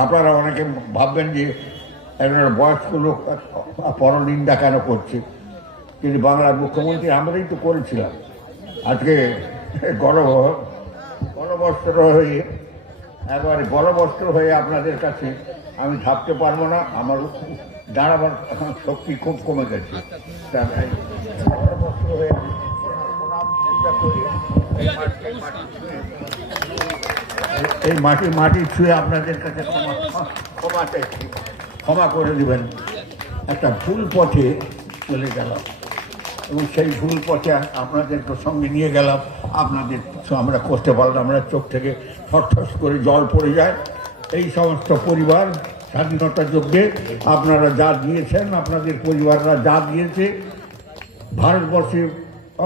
আপনারা অনেকে ভাববেন যে একজন বয়স্ক লোক পরনিন্দা কেন করছে, কিন্তু বাংলার মুখ্যমন্ত্রী আমরাই তো করেছিলাম। আজকে গণবস্ত্র হয়ে একবারে গণবস্ত্র হয়ে আপনাদের কাছে আমি থাকতে পারবো না, আমার দাঁড়াবার এখন শক্তি খুব কমে গেছে। গণবস্ত্র হয়ে এই মাটি ছুঁয়ে আপনাদের কাছে ক্ষমা চাইছি, ক্ষমা করে দেবেন। একটা ভুল পথে চলে গেলাম এবং সেই ভুল পথে আপনাদেরকে সঙ্গে নিয়ে গেলাম, আপনাদের আমরা করতে পারলাম আমরা, চোখ থেকে ঠস করে জল পড়ে যায়। এই সমস্ত পরিবার স্বাধীনতা যুদ্ধে আপনারা যা দিয়েছেন, আপনাদের পরিবাররা যা দিয়েছে, ভারতবর্ষে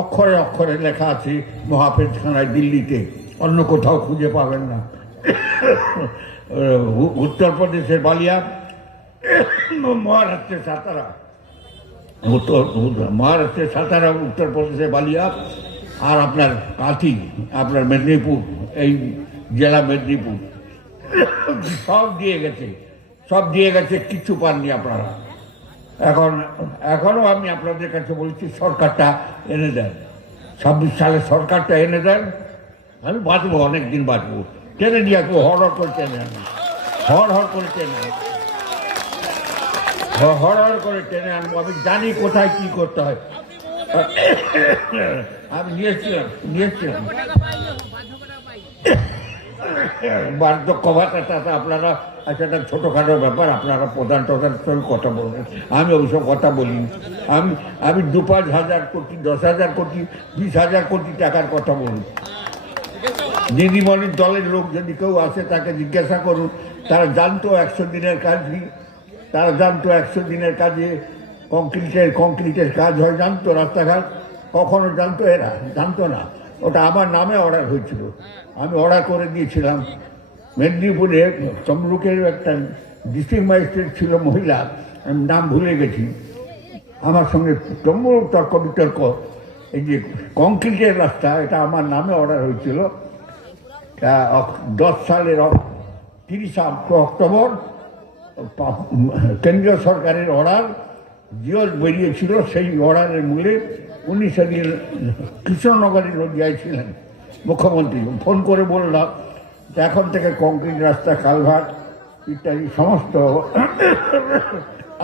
অক্ষরে অক্ষরে লেখা আছে মহাপেজখানায় দিল্লিতে, অন্য কোথাও খুঁজে পাবেন না। উত্তরপ্রদেশের বালিয়া, মহারাষ্ট্রের সাতারা, মহারাষ্ট্রের সাতারা, উত্তরপ্রদেশের বালিয়া, আর আপনার কাঁথি, আপনার মেদিনীপুর, এই জেলা মেদিনীপুর, সব দিয়ে গেছে, কিচ্ছু পাননি আপনারা। এখনও আমি আপনাদের কাছে বলছি, সরকারটা এনে দেন, 26 সালে সরকারটা এনে দেন, আমি বাঁচবো, অনেক দিন বাঁচবো। টেনে নিয়ে আসবো, হর করে টেনে আনবো, হর করে টেনে আনবো, হর করে টেনে আনবো। আমি জানি কোথায় কি করতে হয়। আমি নিয়েছিলাম বার্ধক্য ভাতাটা আপনারা, আচ্ছা, একটা ছোটোখাটো ব্যাপার, আপনারা প্রধান সঙ্গে কথা বলবেন, আমি ওইসব কথা বলিনি। আমি 2-5 হাজার কোটি, 10,000 কোটি, 20,000 কোটি টাকার কথা বলি। দিদিমণির দলের লোক যদি কেউ আসে তাকে জিজ্ঞাসা করুন, তারা জানতো 100 দিনের কাজ কি, তারা জানতো 100 দিনের কাজে কংক্রিটের কাজ হয়, জানতো রাস্তাঘাট, কখনো জানতো? এরা জানতো না। ওটা আমার নামে অর্ডার হয়েছিল, আমি অর্ডার করে দিয়েছিলাম। মেদিনীপুরে তমলুকের একটা ডিস্ট্রিক্ট ম্যাজিস্ট্রেট ছিল মহিলা, আমি নাম ভুলে গেছি, আমার সঙ্গে তমলুক তর্ক বিতর্ক। এই যে কংক্রিটের রাস্তা, এটা আমার নামে অর্ডার হয়েছিল। 10 সালের 30 অক্টোবর কেন্দ্রীয় সরকারের অর্ডার জিও বেরিয়েছিল, সেই অর্ডারের মূলে উনি সেদিন কৃষ্ণনগরের নদিয়ায় ছিলেন মুখ্যমন্ত্রী। ফোন করে বললাম যে এখন থেকে কংক্রিট রাস্তা, কালভার্ট ইত্যাদি সমস্ত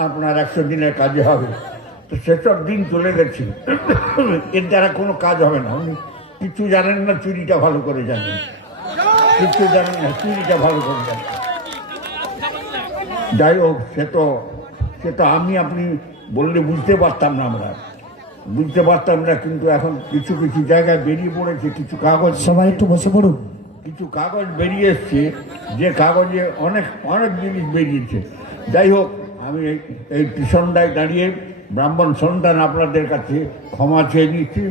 আপনার 100 দিনের কাজে হবে। তো সেসব দিন চলে গেছে, এর দ্বারা কোনো কাজ হবে না। উনি কিছু জানেন না, চুরিটা ভালো করে জানেন, কিছু জানেন না, চুরিটা ভালো করে জানেন। যাই হোক, সে তো আপনি বললে বুঝতে পারতাম না, আমরা বুঝতে পারতাম না। কিন্তু এখন কিছু জায়গায় বেরিয়ে পড়েছে, কিছু কাগজ, সবাই একটু বসে পড়ুন, কিছু কাগজ বেরিয়ে এসছে, যে কাগজে অনেক জিনিস বেরিয়েছে। যাই হোক, আমি এই সন্ধ্যায় দাঁড়িয়ে ব্রাহ্মণ সন্তান আপনাদের কাছে ক্ষমা চেয়ে নিচ্ছি।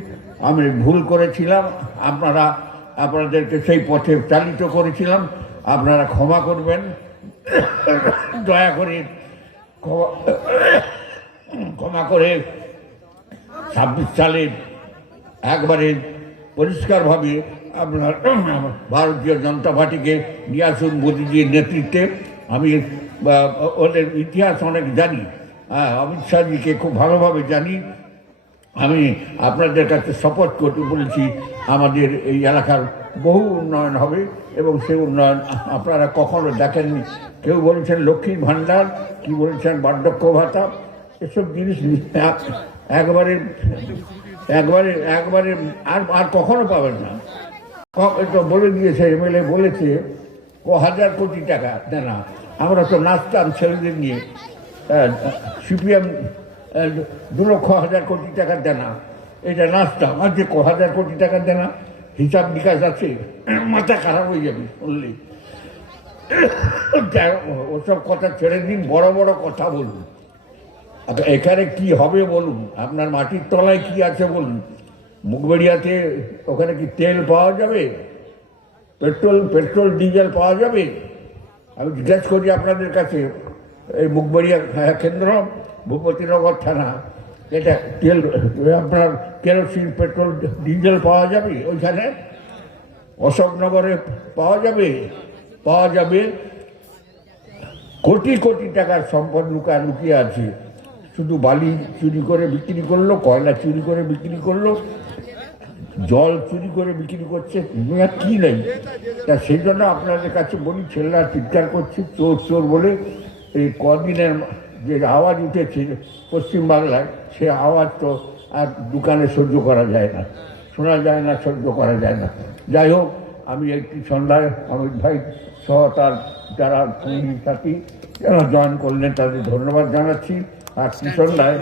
আমি ভুল করেছিলাম, আপনাদেরকে সেই পথে চালিত করেছিলাম, আপনারা ক্ষমা করবেন, দয়া করে ক্ষমা করে 26 সালে একবারে পরিষ্কারভাবে আপনার ভারতীয় জনতা পার্টিকে নিয়ে আসুন মোদীজির নেতৃত্বে। আমি ওদের ইতিহাস অনেক জানি, অমিত শাহজিকে খুব ভালোভাবে জানি। আমি আপনাদের কাছে শপথ করতে বলেছি, আমাদের এই এলাকার বহু উন্নয়ন হবে এবং সেই উন্নয়ন আপনারা কখনো দেখেননি। কেউ বলেছেন লক্ষ্মীর ভাণ্ডার, কি বলেছেন বার্ধক্য ভাতা, এসব জিনিস একবারে আর কখনো পাবেন না। এটা বলে দিয়েছে, এমএলএ বলেছে 1000 কোটি টাকা দেনা। আমরা তো নাচতাম ছেলেদের নিয়ে, সিপিএম 2,00,000 কোটি টাকা দেনা, এটা নাচতাম। আর যে 1000 কোটি টাকা দেনা, হিসাব নিকাশ আছে, মাথা খারাপ হয়ে যাবে শুনলেই। ওসব কথা ছেড়ে দিন, বড় বড় কথা বলুন। এখানে কি হবে বলুন, আপনার মাটির তলায় কি আছে বলুন। মুখবেড়িয়াতে ওখানে কি তেল পাওয়া যাবে, পেট্রোল ডিজেল পাওয়া যাবে? আমি জিজ্ঞাসা করি আপনাদের কাছে, এই মুখবেড়িয়া কেন্দ্র, ভূপতিনগর থানা, এটা তেল, আপনার কেরোসিন, পেট্রোল ডিজেল পাওয়া যাবে ওইখানে? অশোকনগরে পাওয়া যাবে? কোটি কোটি টাকার সম্পদ লুকিয়ে আছে। শুধু বালি চুরি করে বিক্রি করলো, কয়লা চুরি করে বিক্রি করলো, জল চুরি করে বিক্রি করছে, দুনিয়া কি নেই। তা সেই জন্য আপনাদের কাছে বলি, ছেলেরা চিৎকার করছে চোর চোর বলে। এই কদিনের যে আওয়াজ উঠেছে পশ্চিমবাংলায়, সে আওয়াজ তো আর দোকানে সহ্য করা যায় না, শোনা যায় না, সহ্য করা যায় না। যাই হোক, আমি একটি সন্ধ্যায় অমিত ভাই সহ তার যারা সঙ্গী সাথী যারা জয়েন করলেন তাদের ধন্যবাদ জানাচ্ছি। আর সন্ধ্যায়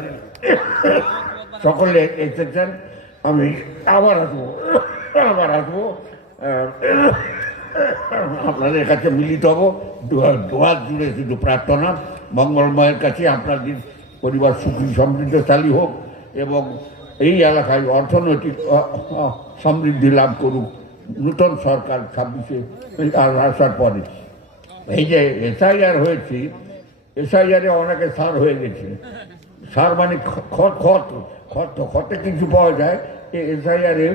সকলে এসেছেন, আমি আবার আসবো আপনাদের কাছে মিলিত হব। দোয়া জুড়ে শুধু প্রার্থনা, মঙ্গলময়ের কাছে আপনাদের পরিবার সুখী সমৃদ্ধশালী হোক এবং এই এলাকায় অর্থনৈতিক সমৃদ্ধি লাভ করুক নূতন সরকার 26-এ আসার পরে। এই যে এসআইআর হয়েছে, এসআইআরে অনেকে সার হয়ে গেছে। সার মানে খতে কিছু পাওয়া যায়। এসআইআরে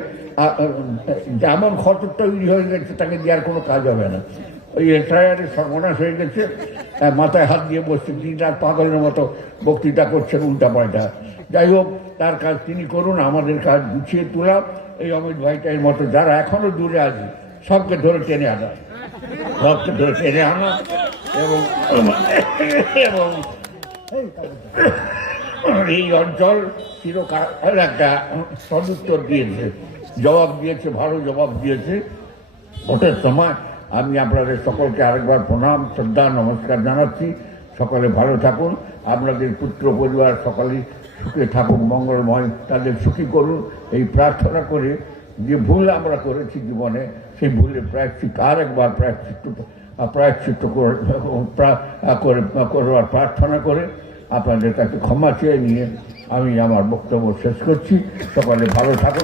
যেমন খত তৈরি হয়ে গেছে তাকে দেওয়ার কোনো কাজ হবে না। ওই এসআইআরে সর্বনাশ হয়ে গেছে, মাথায় হাত দিয়ে বসছে, দিন রাত পাগলের মতো বক্তৃতা করছেন উল্টা পাল্টা। যাই হোক, তার কাজ তিনি করুন, আমাদের কাজ গুছিয়ে তোলা। এই অমিত ভাইটার মতো যারা এখনো দূরে আছে সবকে ধরে টেনে আনা, এবং এই অঞ্চল চিরকাল একটা সদুত্তর দিয়েছে, জবাব দিয়েছে, ভালো জবাব দিয়েছে। ভোটের সময় আমি আপনাদের সকলকে আরেকবার প্রণাম, শ্রদ্ধা, নমস্কার জানাচ্ছি। সকলে ভালো থাকুন, আপনাদের পুত্র পরিবার সকলেই সুখে থাকুক, মঙ্গলময়, তাদের সুখী করুন এই প্রার্থনা করে। যে ভুল আমরা করেছি জীবনে, সেই ভুলে আরেকবার প্রায়শ্চিত্ত করবার প্রার্থনা করে আপনাদের কাছে ক্ষমা চেয়ে নিয়ে আমি আমার বক্তব্য শেষ করছি। সকলে ভালো থাকুন।